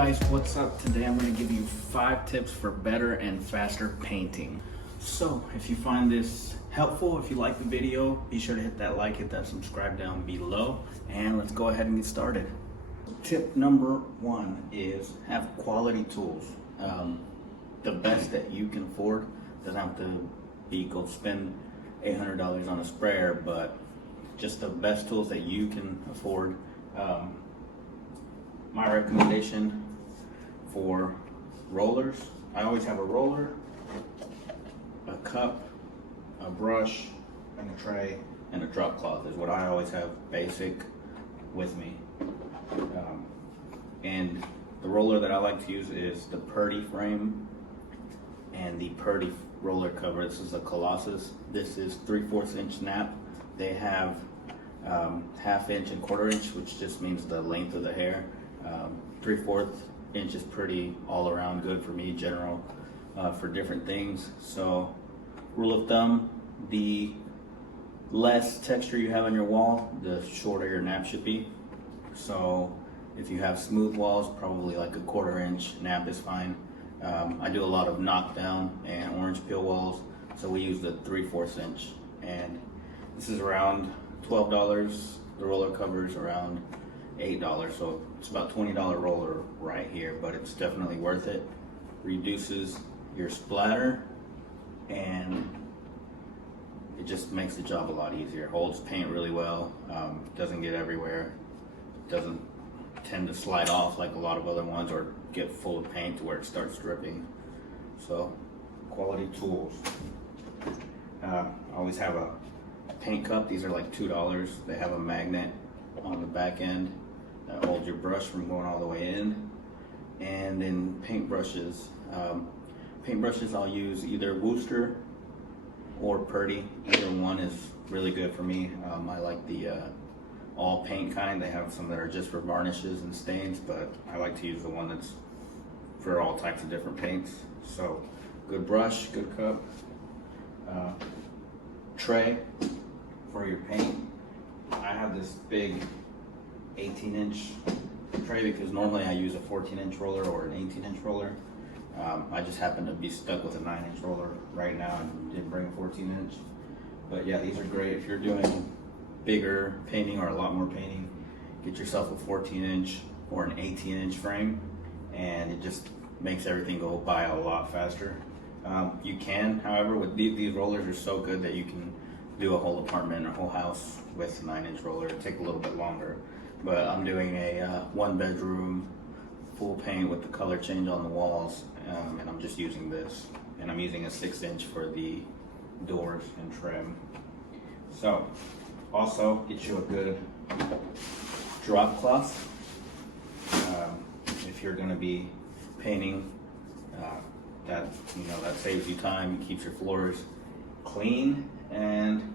guys, what's up? Today I'm going to give you 5 tips for better and faster painting. So if you find this helpful, if you like the video, be sure to hit that like, hit that subscribe down below, and let's go ahead and get started. Tip number 1 is have quality tools. The best that you can afford. Doesn't have to be go spend $800 on a sprayer, but just the best tools that you can afford. My recommendation for rollers, I always have a roller, a cup, a brush, and a tray, and a drop cloth is what I always have basic with me. And the roller that I like to use is the Purdy frame and the Purdy roller cover. This is a Colossus. This is 3/4 inch nap. They have 1/2 inch and 1/4 inch, which just means the length of the hair. 3/4 inch is pretty all around good for me, general, for different things. So rule of thumb, the less texture you have on your wall, the shorter your nap should be. So if you have smooth walls, probably like a 1/4 inch nap is fine. I do a lot of knockdown and orange peel walls, so we use the 3/4 inch, and this is around $12. The roller cover is around $8, so it's about $20 roller right here, but it's definitely worth it. Reduces your splatter, and it just makes the job a lot easier. Holds paint really well, doesn't get everywhere, doesn't tend to slide off like a lot of other ones or get full of paint to where it starts dripping. So quality tools. I always have a paint cup. These are like $2. They have a magnet on the back end that holds your brush from going all the way in. And then paintbrushes. Paintbrushes I'll use either Wooster or Purdy. Either one is really good for me. I like the all paint kind. They have some that are just for varnishes and stains, but I like to use the one that's for all types of different paints. So good brush, good cup, tray for your paint. I have this big 18-inch tray because normally I use a 14-inch roller or an 18-inch roller. I just happen to be stuck with a 9-inch roller right now and didn't bring a 14-inch. But yeah, these are great if you're doing bigger painting or a lot more painting. Get yourself a 14-inch or an 18-inch frame, and it just makes everything go by a lot faster. You can, however, with these rollers are so good that you can do a whole apartment or whole house with a 9-inch roller. It'll take a little bit longer, but I'm doing a 1-bedroom full paint with the color change on the walls, and I'm just using this, and I'm using a 6-inch for the doors and trim. So also get you a good drop cloth if you're going to be painting. That saves you time, keeps your floors clean, and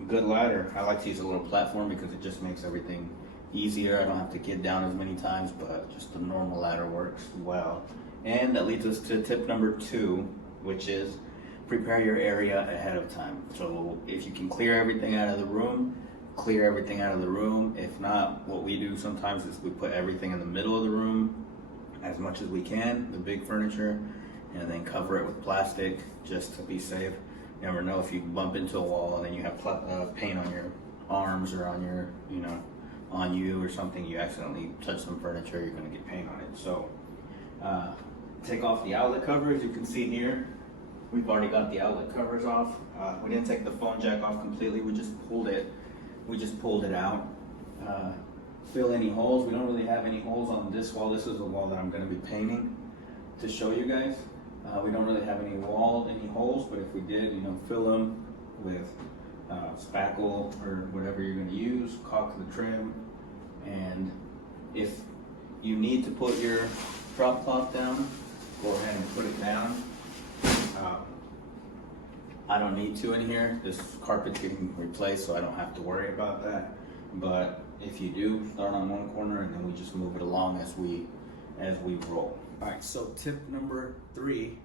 a good ladder. I like to use a little platform because it just makes everything easier. I don't have to get down as many times, but just the normal ladder works well. And that leads us to tip number 2, which is prepare your area ahead of time. So if you can clear everything out of the room, clear everything out of the room. If not, what we do sometimes is we put everything in the middle of the room as much as we can, the big furniture, and then cover it with plastic just to be safe. You never know if you bump into a wall and then you have paint on your arms or on your, on you or something, you accidentally touch some furniture, you're gonna get paint on it. So take off the outlet covers. You can see here, we've already got the outlet covers off. We didn't take the phone jack off completely, we just pulled it out. Fill any holes. We don't really have any holes on this wall. This is a wall that I'm gonna be painting to show you guys. We don't really have any holes, but if we did, fill them with spackle or whatever you're going to use, caulk the trim. And if you need to put your drop cloth down, go ahead and put it down. I don't need to in here. This carpet's getting replaced, so I don't have to worry about that. But if you do, start on one corner and then we just move it along as we roll. All right, so tip number 3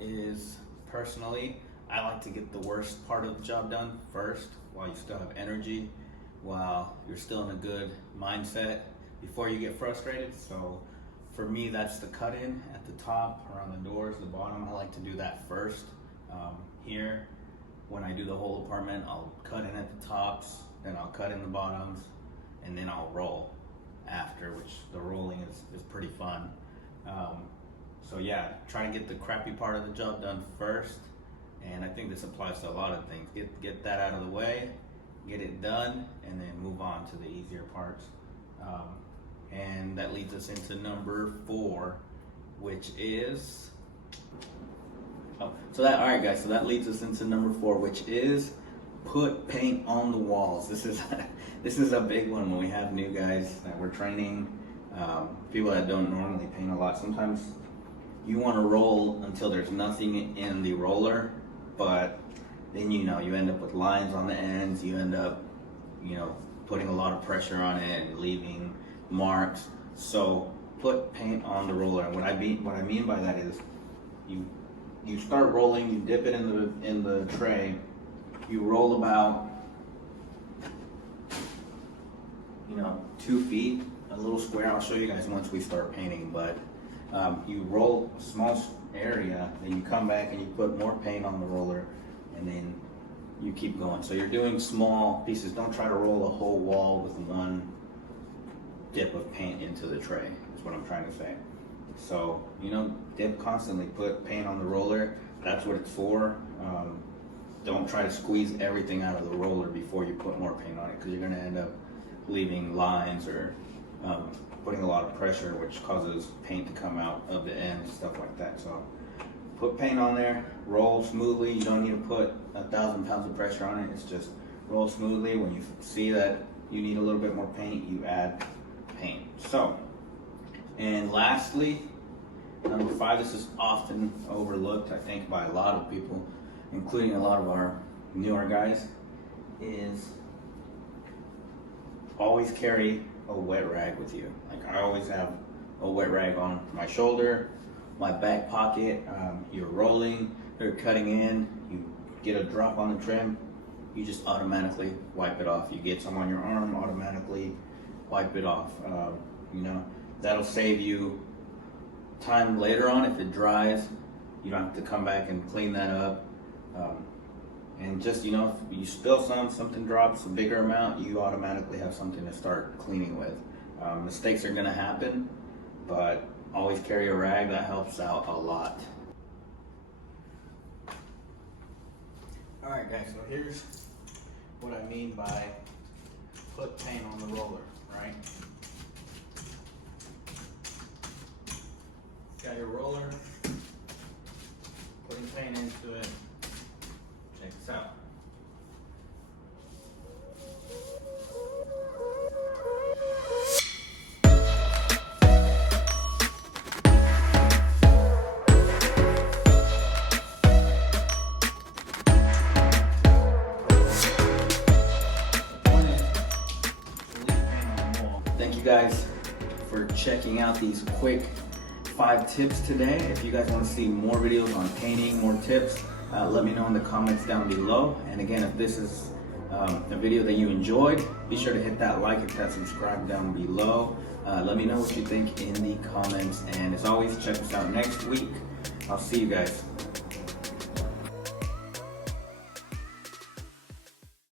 is, personally, I like to get the worst part of the job done first while you still have energy, while you're still in a good mindset before you get frustrated. So For me, that's the cut-in at the top, around the doors, the bottom. I like to do that first. Here, when I do the whole apartment, I'll cut in at the tops, then I'll cut in the bottoms, and then I'll roll after, which the rolling is pretty fun. So yeah, try to get the crappy part of the job done first, and I think this applies to a lot of things. Get that out of the way, get it done, and then move on to the easier parts. And that leads us into number 4, which is, alright guys, so that leads us into number 4, which is put paint on the walls. This is a big one when we have new guys that we're training, people that don't normally paint a lot. Sometimes you want to roll until there's nothing in the roller, but then you end up with lines on the ends. You end up putting a lot of pressure on it and leaving marks. So put paint on the roller. And what I mean by that is you start rolling, you dip it in the tray, you roll about 2 feet, a little square. I'll show you guys once we start painting, but you roll a small area, then you come back and you put more paint on the roller, and then you keep going. So you're doing small pieces. Don't try to roll a whole wall with one dip of paint into the tray, is what I'm trying to say. So, dip constantly, put paint on the roller. That's what it's for. Don't try to squeeze everything out of the roller before you put more paint on it, because you're going to end up leaving lines or putting a lot of pressure, which causes paint to come out of the ends, stuff like that. So put paint on there, roll smoothly. You don't need to put 1,000 pounds of pressure on it. It's just roll smoothly. When you see that you need a little bit more paint, you add paint. So, and lastly, number 5, this is often overlooked, I think, by a lot of people, including a lot of our newer guys, is always carry a wet rag with you. Like, I always have a wet rag on my shoulder, my back pocket. You're rolling, you're cutting in, you get a drop on the trim, you just automatically wipe it off. You get some on your arm, automatically wipe it off. That'll save you time later on. If it dries, you don't have to come back and clean that up. And just, if you spill something drops a bigger amount, you automatically have something to start cleaning with. Mistakes are gonna happen, but always carry a rag. That helps out a lot. Alright guys, so here's what I mean by put paint on the roller, right? Got your roller, putting paint into it. Check this out. Thank you guys for checking out these quick 5 tips today. If you guys want to see more videos on painting, more tips, let me know in the comments down below. And again, if this is a video that you enjoyed, be sure to hit that like, hit that subscribe down below. Let me know what you think in the comments. And as always, check us out next week. I'll see you guys.